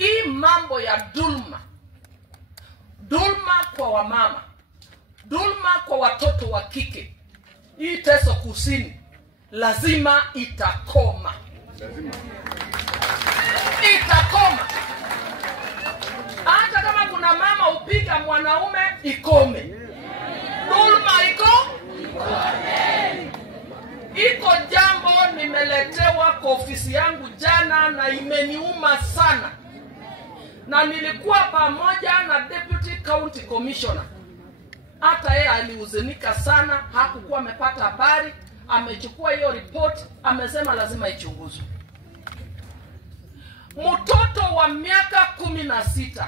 Hii mambo ya dhulma kwa wamama, dhulma kwa watoto wa kike, hii Teso Kusini lazima itakoma. Itakoma. Hata kama kuna mama upiga mwanaume, ikome. Dhulma iko jambo nimeletewa kwa ofisi yangu jana na imeniuma sana. Na nilikuwa pamoja na Deputy County Commissioner. Hata yeye alihuzunika sana, hakukuwa amepata habari, amechukua hiyo report, amesema lazima ichunguzwe. Mtoto wa miaka 16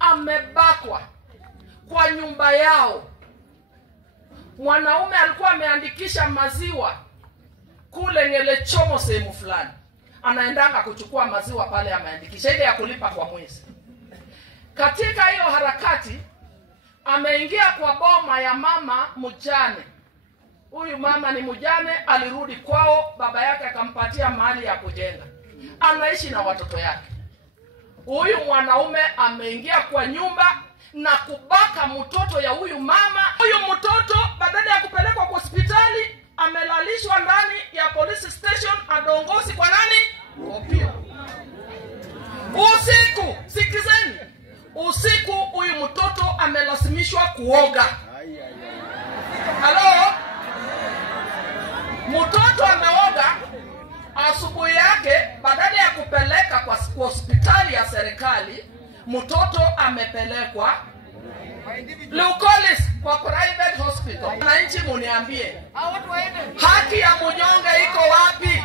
amebakwa kwa nyumba yao. Mwanaume alikuwa ameandikisha maziwa kule Ngelechomo sehemu fulani. Anaendanga kuchukua maziwa pale, ameandikisha ile ya kulipa kwa mwezi. Katika hiyo harakati ameingia kwa boma ya mama mjane. Huyu mama ni mjane, alirudi kwao, baba yake akampatia mahali ya kujenga. Anaishi na watoto yake. Huyu mwanaume ameingia kwa nyumba na kubaka mtoto ya huyu mama. Huyu mtoto badala ya kupelekwa kwa hospitali amelalishwa ndani ya police station Adongosi kwa nani? Opio. Usiku, sikizeni. Usiku huyu mtoto amelazimishwa kuoga. Halo? Mtoto ameoga. Asubuhi yake badala ya kupeleka kwa hospitali ya serikali, mtoto amepelekwa Lukolis kwa private hospital. Wananchi muniambie, haki ya mnyonge iko wapi?